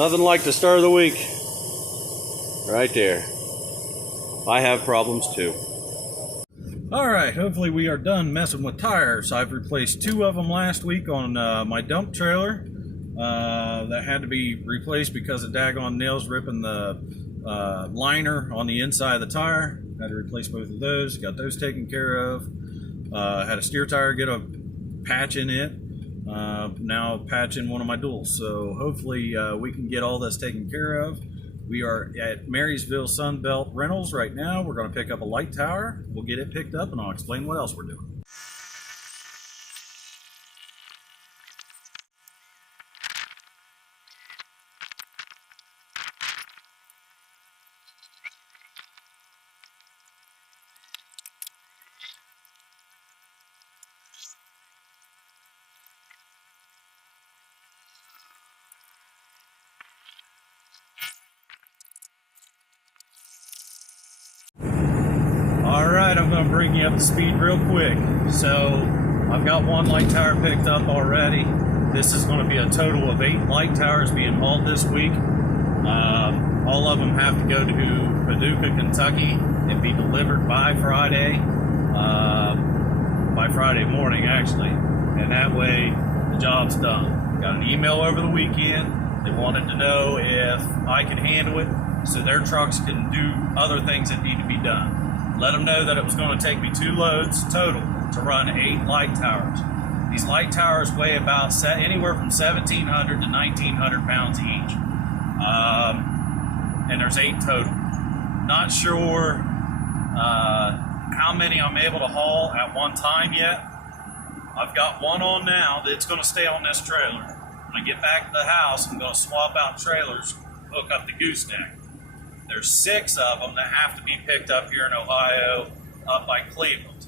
Nothing like the start of the week. Right there. I have problems too. Alright, hopefully we are done messing with tires. I've replaced 2 of them last week on my dump trailer. That had to be replaced because of daggone nails ripping the liner on the inside of the tire. Had to replace both of those. Got those taken care of. Had a steer tire get a patch in it. Now patching one of my duals. So hopefully we can get all this taken care of. We are at Marysville Sunbelt Rentals right now. We're going to pick up a light tower. We'll get it picked up and I'll explain what else we're doing. Alright, I'm going to bring you up to speed real quick. So, I've got 1 light tower picked up already. This is going to be a total of 8 light towers being hauled this week. All of them have to go to Paducah, Kentucky and be delivered by Friday morning actually. And that way, the job's done. Got an email over the weekend. They wanted to know if I can handle it so their trucks can do other things that need to be done. Let them know that it was going to take me 2 loads total to run 8 light towers. These light towers weigh about anywhere from 1,700 to 1,900 pounds each. And there's 8 total. Not sure how many I'm able to haul at one time yet. I've got 1 on now that's going to stay on this trailer. When I get back to the house, I'm going to swap out trailers, hook up the gooseneck. There's 6 of them that have to be picked up here in Ohio, up by Cleveland,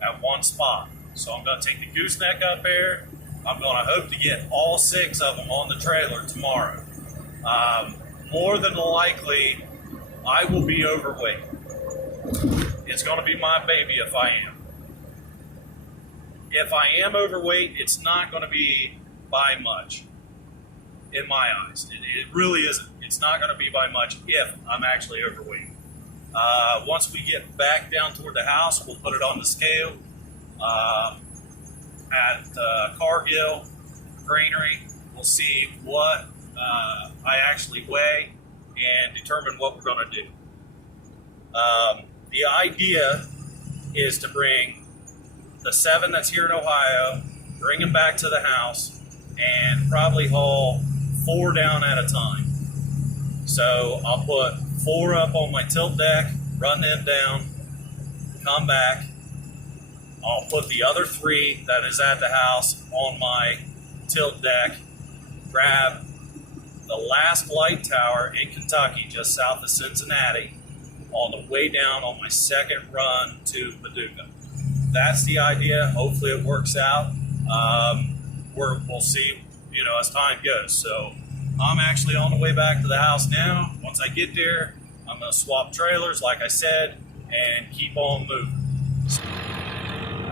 at one spot. So I'm going to take the gooseneck up there. I'm going to hope to get all 6 of them on the trailer tomorrow. More than likely, I will be overweight. It's going to be my baby if I am. If I am overweight, it's not going to be by much. In my eyes, it really isn't. It's not going to be by much if I'm actually overweight. Once we get back down toward the house, we'll put it on the scale at Cargill Granary. We'll see what I actually weigh and determine what we're going to do. The idea is to bring the 7 that's here in Ohio, bring them back to the house, and probably haul 4 down at a time. So I'll put 4 up on my tilt deck, run them down, come back. I'll put the other 3 that is at the house on my tilt deck, grab the last light tower in Kentucky, just south of Cincinnati, on the way down on my 2nd run to Paducah. That's the idea. Hopefully it works out. We'll see, as time goes. So I'm actually on the way back to the house now. Once I get there, I'm going to swap trailers, like I said, and keep on moving.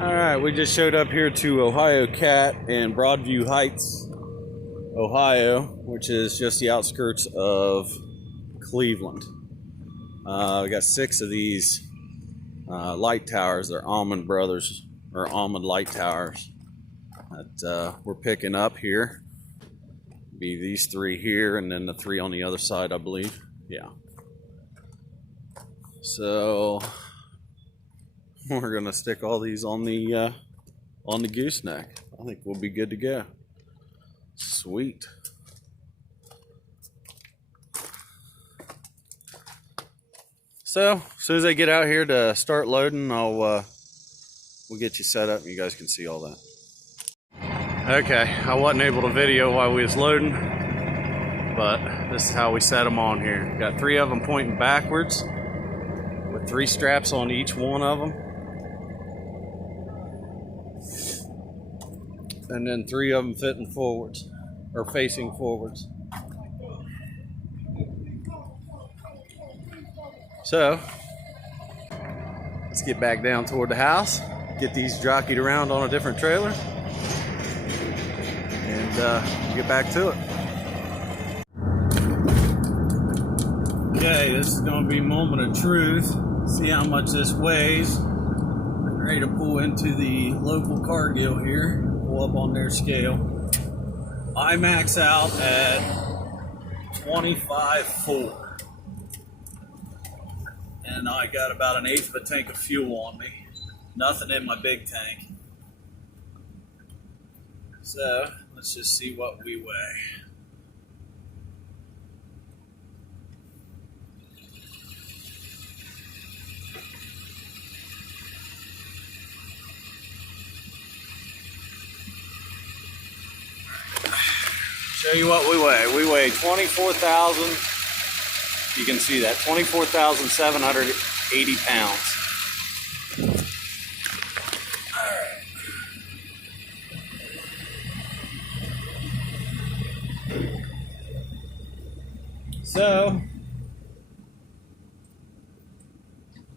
All right, we just showed up here to Ohio Cat in Broadview Heights, Ohio, which is just the outskirts of Cleveland. We got 6 of these light towers. They're Almond Brothers, or Almond Light Towers, that we're picking up here. Be these 3 here and then the 3 on the other side, I believe. Yeah. So we're gonna stick all these on the gooseneck. I think we'll be good to go. Sweet. So as soon as I get out here to start loading, we'll get you set up and you guys can see all that. Okay, I wasn't able to video while we was loading, but this is how we set them on here. Got 3 of them pointing backwards with 3 straps on each one of them. And then 3 of them fitting forwards, or facing forwards. So, let's get back down toward the house, get these jockeyed around on a different trailer, and get back to it. Okay, this is going to be moment of truth. See how much this weighs. I'm ready to pull into the local Cargill here. Pull up on their scale. I max out at 25.4. And I got about an eighth of a tank of fuel on me. Nothing in my big tank. So, let's just see what we weigh. Show you what we weigh. We weigh 24,000. You can see that 24,780 pounds. All right. So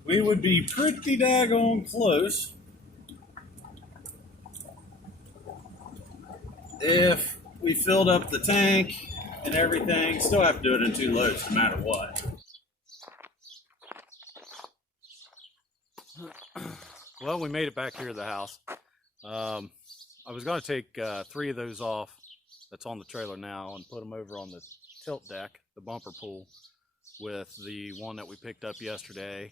we would be pretty daggone close if we filled up the tank and everything. Still have to do it in 2 loads no matter what. Well, we made it back here to the house. I was going to take 3 of those off that's on the trailer now and put them over on the tilt deck, the bumper pull, with the one that we picked up yesterday.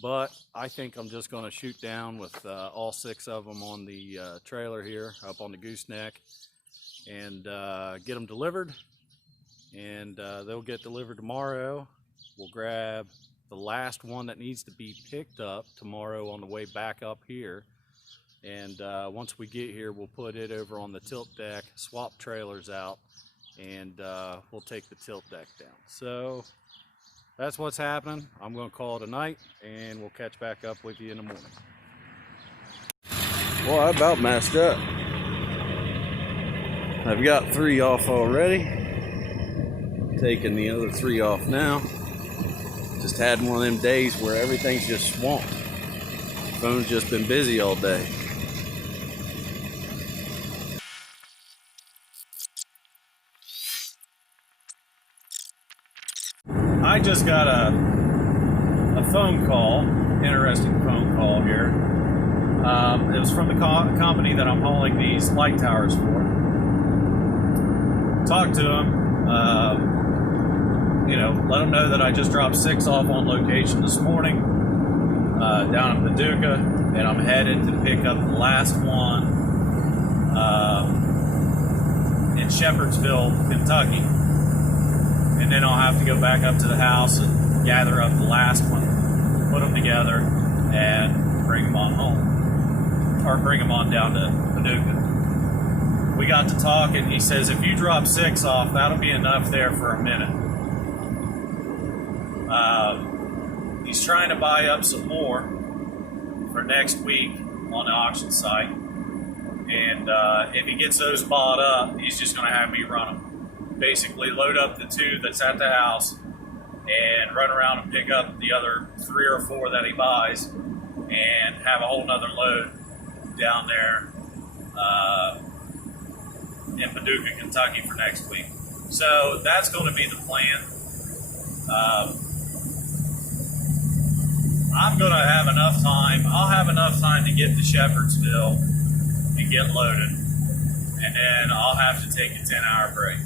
But I think I'm just going to shoot down with all 6 of them on the trailer here up on the gooseneck and get them delivered, and they'll get delivered tomorrow. We'll grab the last one that needs to be picked up tomorrow on the way back up here, and once we get here we'll put it over on the tilt deck, swap trailers out, and we'll take the tilt deck down. So that's what's happening. I'm going to call it a night, and we'll catch back up with you in the morning. Well, I about messed up. I've got 3 off already. Taking the other 3 off now. Just had one of them days where everything's just swamped. Phone's just been busy all day. I just got a phone call, interesting phone call here. It was from the company that I'm hauling these light towers for. Talked to them, let them know that I just dropped 6 off on location this morning down in Paducah, and I'm headed to pick up the last one in Shepherdsville, Kentucky. And then I'll have to go back up to the house and gather up the last one, put them together, and bring them on home, or bring them on down to Paducah. We got to talk, and he says, if you drop 6 off, that'll be enough there for a minute. He's trying to buy up some more for next week on the auction site. And if he gets those bought up, he's just going to have me run them. Basically load up the 2 that's at the house and run around and pick up the other 3 or 4 that he buys and have a whole nother load down there in Paducah, Kentucky for next week. So that's going to be the plan. I'm going to have enough time. I'll have enough time to get to Shepherdsville and get loaded. And then I'll have to take a 10-hour break.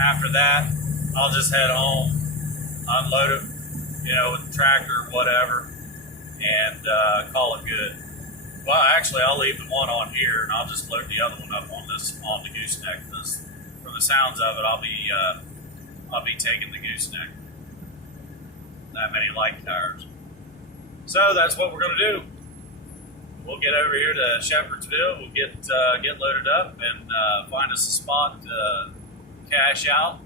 After that, I'll just head home, unload it, with the tractor or whatever, and call it good. Well, actually, I'll leave the one on here, and I'll just load the other one up on the gooseneck. Because from the sounds of it, I'll be taking the gooseneck. That many light tires. So that's what we're going to do. We'll get over here to Shepherdsville. We'll get loaded up and find us a spot to cash out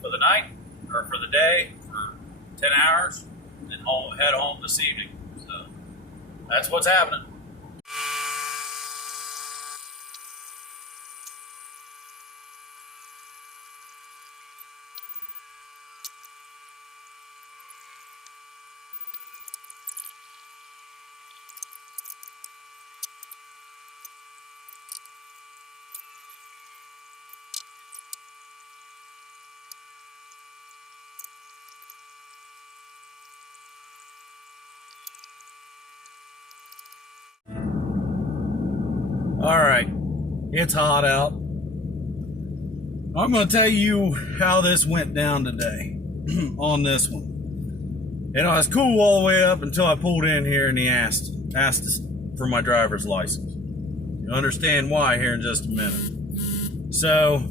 for the night or for the day for 10 hours, and head home this evening. So that's what's happening. All right, it's hot out. I'm going to tell you how this went down today on this one. I was cool all the way up until I pulled in here and he asked us for my driver's license. You'll understand why here in just a minute. So,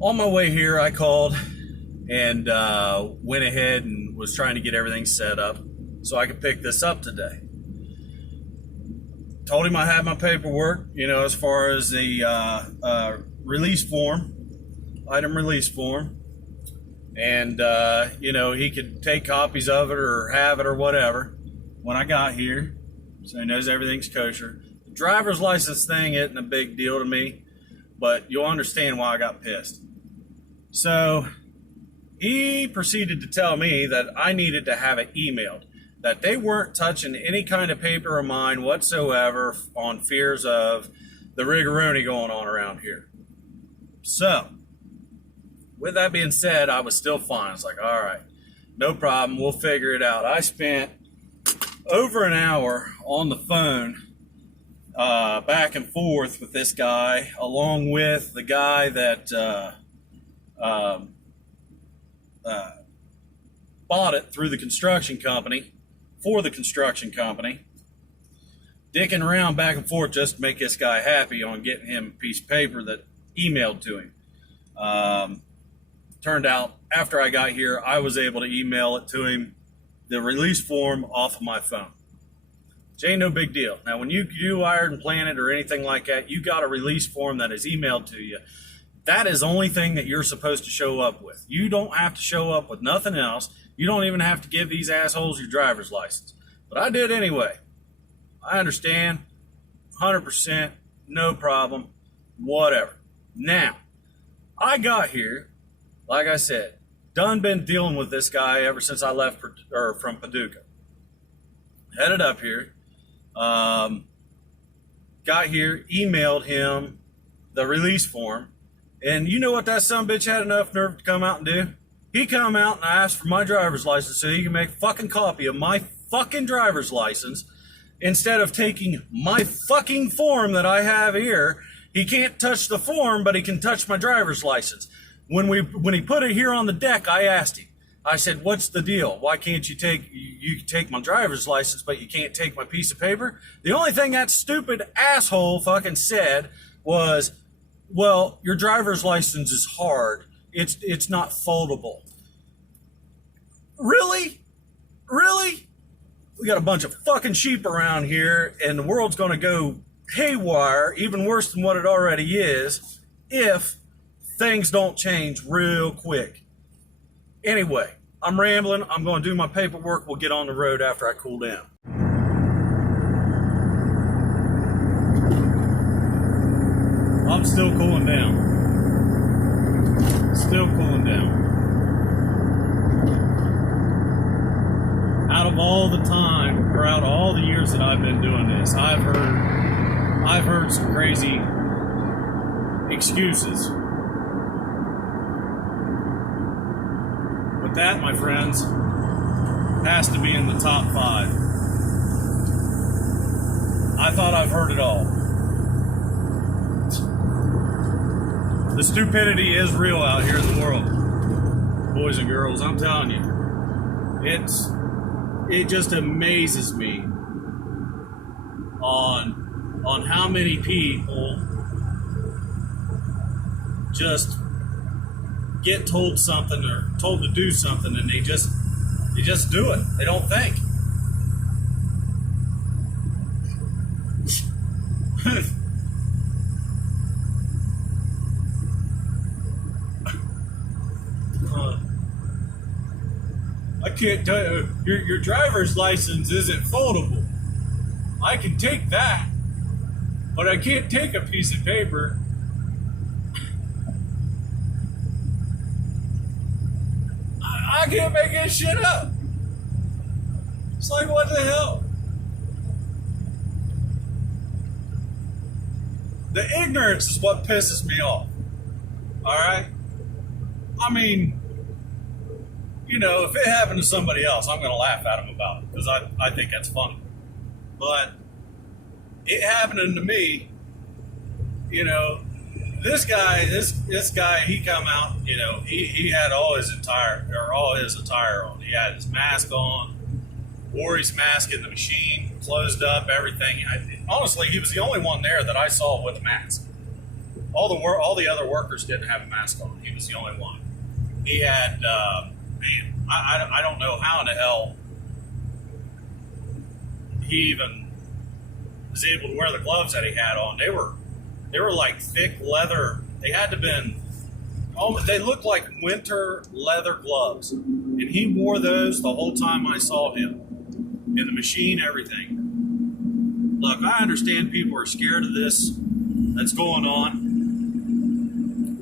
on my way here, I called and went ahead and was trying to get everything set up so I could pick this up today. Told him I had my paperwork, as far as the release form, item release form. And, he could take copies of it or have it or whatever when I got here. So he knows everything's kosher. The driver's license thing isn't a big deal to me, but you'll understand why I got pissed. So he proceeded to tell me that I needed to have it emailed, that they weren't touching any kind of paper of mine whatsoever on fears of the rigoroni going on around here. So, with that being said, I was still fine. I was like, all right, no problem. We'll figure it out. I spent over an hour on the phone back and forth with this guy, along with the guy that bought it through the construction company, for the construction company, dicking around back and forth just to make this guy happy on getting him a piece of paper that emailed to him. Turned out, after I got here, I was able to email it to him, the release form, off of my phone. Which ain't no big deal. Now, when you do Iron Planet or anything like that, you got a release form that is emailed to you. That is the only thing that you're supposed to show up with. You don't have to show up with nothing else. You don't even have to give these assholes your driver's license. But I did anyway. I understand. 100%. No problem. Whatever. Now, I got here, like I said, done been dealing with this guy ever since I left from Paducah. Headed up here. Got here, emailed him the release form. And you know what that sumbitch had enough nerve to come out and do? He come out and asked for my driver's license so he can make a fucking copy of my fucking driver's license instead of taking my fucking form that I have here. He can't touch the form, but he can touch my driver's license. When he put it here on the deck, I asked him. I said, "What's the deal? Why can't you take my driver's license, but you can't take my piece of paper?" The only thing that stupid asshole fucking said was, "Well, your driver's license is hard. It's not foldable." Really? Really? We got a bunch of fucking sheep around here, and the world's going to go haywire, even worse than what it already is, if things don't change real quick. Anyway, I'm rambling. I'm going to do my paperwork. We'll get on the road after I cool down. I'm still cooling down. Still cooling down. Out of all the time, or out of all the years that I've been doing this, I've heard some crazy excuses. But that, my friends, has to be in the top 5. I thought I've heard it all. The stupidity is real out here in the world, boys and girls. I'm telling you, it just amazes me on how many people just get told something or told to do something and they just do it. They don't think. I can't tell you, your driver's license isn't foldable. I can take that, but I can't take a piece of paper. I can't make this shit up. It's like, what the hell? The ignorance is what pisses me off. Alright? I mean, you know, if it happened to somebody else, I'm going to laugh at them about it because I think that's funny. But it happening to me, you know, this guy, he come out, you know, he had all his attire on. He had his mask on, wore his mask in the machine, closed up everything. Honestly, he was the only one there that I saw with a mask. All the other workers didn't have a mask on. He was the only one. He had, man, I don't know how in the hell he even was able to wear the gloves that he had on. They were like thick leather. They had to been, they looked like winter leather gloves. And he wore those the whole time I saw him. In the machine, everything. Look, I understand people are scared of this that's going on.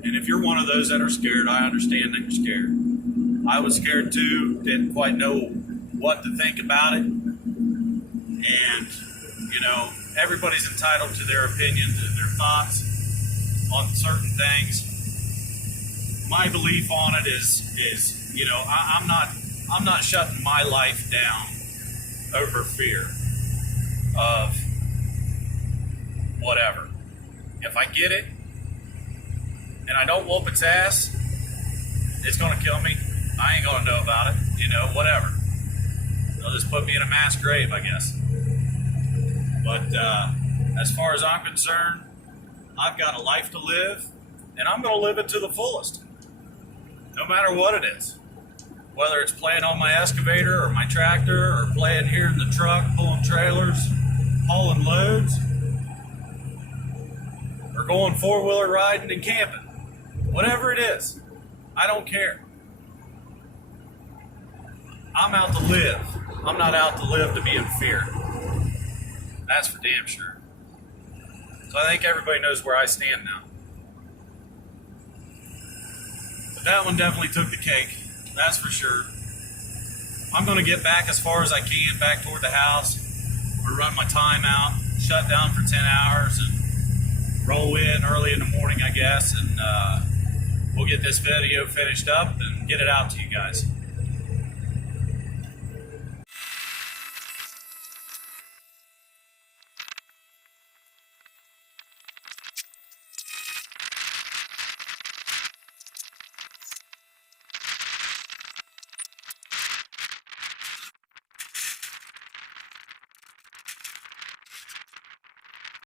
And if you're one of those that are scared, I understand that you're scared. I was scared too, didn't quite know what to think about it. And, you know, everybody's entitled to their opinions and their thoughts on certain things. My belief on it is, you know, I'm not shutting my life down over fear of whatever. If I get it and I don't whoop its ass, it's going to kill me. I ain't going to know about it. You know, whatever. They'll just put me in a mass grave, I guess. But as far as I'm concerned, I've got a life to live, and I'm going to live it to the fullest, no matter what it is. Whether it's playing on my excavator or my tractor or playing here in the truck, pulling trailers, hauling loads, or going four-wheeler riding and camping. Whatever it is, I don't care. I'm out to live. I'm not out to live to be in fear. That's for damn sure. So I think everybody knows where I stand now. But that one definitely took the cake. That's for sure. I'm going to get back as far as I can, back toward the house. We'll run my time out, shut down for 10 hours, and roll in early in the morning, I guess. And we'll get this video finished up and get it out to you guys.